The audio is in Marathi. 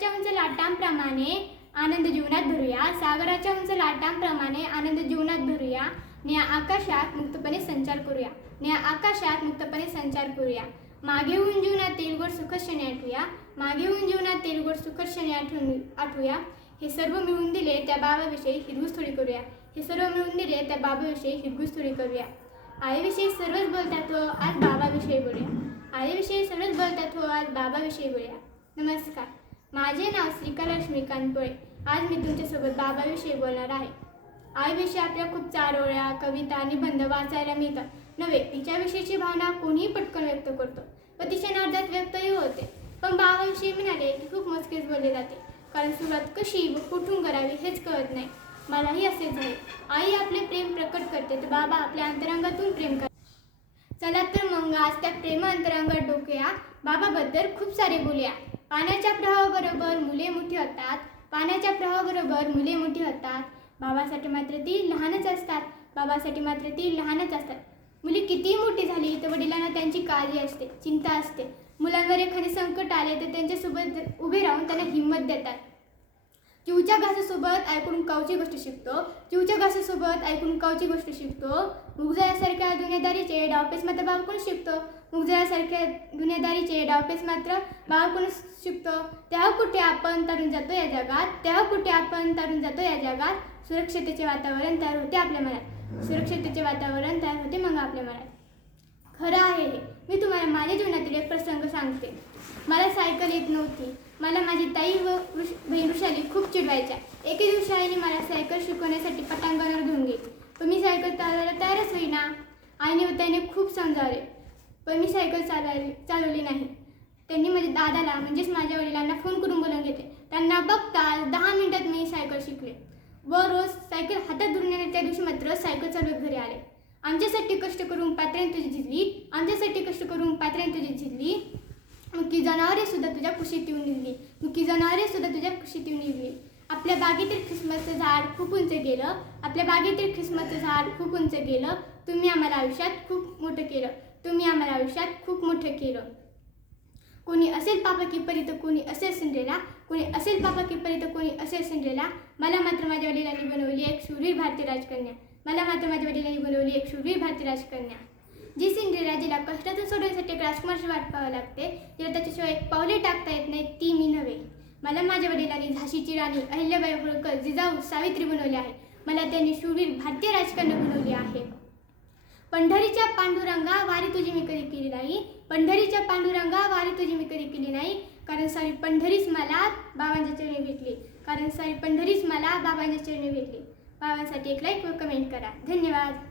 सागराच्या उंच लाटांप्रमाणे आनंद जीवनात भरूया, सागराच्या उंच लाटांप्रमाणे आनंद जीवनात भरूया, निळ्या आकाशात मुक्तपणे संचार करूया, निळ्या आकाशात मुक्तपणे संचार करूया. मागे होऊन जीवनातील गोड सुखद क्षणी आठवूया, मागे होऊन जीवनातील गोड सुखद क्षणी आठवूया. हे सर्व मिळवून दिले त्या बाबाविषयी हिरगूस थोडी करूया, हे सर्व मिळवून दिले त्या बाबाविषयी हिरगूस थोडी करूया. आईविषयी सर्वच बोलतात हो, आज बाबाविषयी बोलूया. आईविषयी सर्वच बोलतात हो, आज बाबाविषयी बोलूया. नमस्कार, माझे नाव श्रीकला लक्ष्मीकांत पोळे. आज मी तुमच्यासोबत बाबाविषयी बोलणार आहे. आईविषयी आपल्या खूप चारोळ्या, कविता, निबंध वाचायला मिळतात नव्हे, तिच्याविषयीची भावना कोणीही पटकन व्यक्त करतो व तिच्या नादात व्यक्तही होते. पण बाबाविषयी म्हणाले की खूप मोजकेच बोलले जाते, कारण सुरुवात कशी व कुठून करावी हेच कळत नाही. मलाही असेच आहे. आई आपले प्रेम प्रकट करते तर बाबा आपल्या अंतरंगातून प्रेम करतात. चला तर मग आज त्या प्रेम अंतरंगात डोकूया, बाबाबद्दल खूप सारे बोलूया. पाण्याच्या प्रवाहाबरोबर मुले मोठी होतात, पाण्याच्या प्रवाहाबरोबर मुले मोठी होतात. बाबासाठी मात्र ती लहानच असतात, बाबासाठी मात्र ती लहानच असतात. मुली कितीही मोठी झाली तर वडिलांना त्यांची काळजी असते, चिंता असते. मुलांवर एखादे संकट आले तर त्यांच्यासोबत उभे राहून त्यांना हिंमत देतात. चिवच्या घासासोबत ऐकून कावची गोष्ट शिकतो, चिवच्या घासासोबत ऐकून कावची गोष्ट शिकतो. मुगजळ्यासारख्या दुनियादारीचे डावपेच मात्र बाबाकडून शिकतो, मुगजळ्यासारख्या दुनियादारीचे डावपेच मात्र बाबाकडून शिकतो. तेव्हा कुठे आपण तरुण जातो या जगात, तेव्हा कुठे आपण तरुण जातो या जगात. सुरक्षिततेचे वातावरण तयार होते आपल्या मनात, सुरक्षिततेचे वातावरण तयार होते मग आपल्या मनात. खरं आहे हे. मी तुम्हाला माझ्या जीवनातील एक प्रसंग सांगते. मला सायकल येत नव्हती. मला माझी ताई व बहीण ऋषाली खूप चिडवायच्या. एके दिवशी आईने मला सायकल शिकवण्यासाठी पटांगणावर घेऊन गेली, पण मी सायकल चालवायला तयारच होईना. आईने व ताईने खूप समजावले, पण मी सायकल चालवली नाही. त्यांनी माझ्या दादाला म्हणजेच माझ्या वडिलांना फोन करून बोलवून घेतले. त्यांना बघताच 10 मिनिटात मी सायकल शिकले व रोज सायकल हातात धरून येणे. त्या दिवशी मात्र सायकल चालवत घरी आले. आमच्यासाठी कष्ट करून पात्र्याने तुझी झिजली, आमच्यासाठी कष्ट करून पात्र्याने तुझी झिजली. मुकी जनावरे सुद्धा तुझ्या कुशीत येऊन निघली, मुकी जनावरे सुद्धा तुझ्या कुशीत येऊन निघली. आपल्या बागेतील ख्रिसमसचं झाड खूप उंच गेलं, आपल्या बागेतील ख्रिसमसचं झाड खूप उंच गेलं. तुम्ही आम्हाला आयुष्यात खूप मोठं केलं, तुम्ही आम्हाला आयुष्यात खूप मोठं केलं. कोणी असेल पापा की परी तर कोणी असेल सिंड्रेला, कोणी असेल पापा की परी तर कोणी असेल सिंड्रेला. मला मात्र माझ्या वडिलांनी बनवली एक शूरवीर भारतीय राजकन्या, मला मात्र माझ्या वडिलांनी बनवली एक शूरवीर भारतीय राजकन्या. जी सिंड्रेला, जिला कष्टातून सोडवण्यासाठी एक राजकुमारची वाट पाहावी लागते, जिला त्याच्याशिवाय एक पावले टाकता येत नाही, ती मी नव्हे. मला माझ्या वडिलांनी झाशीची राणी अहिल्याबाई होळकर, जिजाऊ सावित्री बनवली आहे. मला त्यांनी शूरवीर भारतीय राजकन्या बनवली आहे. पंढरीच्या पांडुरंगा वारी तुझी मी कधी केली नाही, पंढरीच्या पांडुरंगा वारी तुझी मी कधी केली नाही. कारण सारी पंढरीच मला बाबांच्या चरणी भेटली, कारण सारी पंढरीच मला बाबांच्या चरणी भेटली. बाबांसाठी एक लाईक व कमेंट करा. धन्यवाद.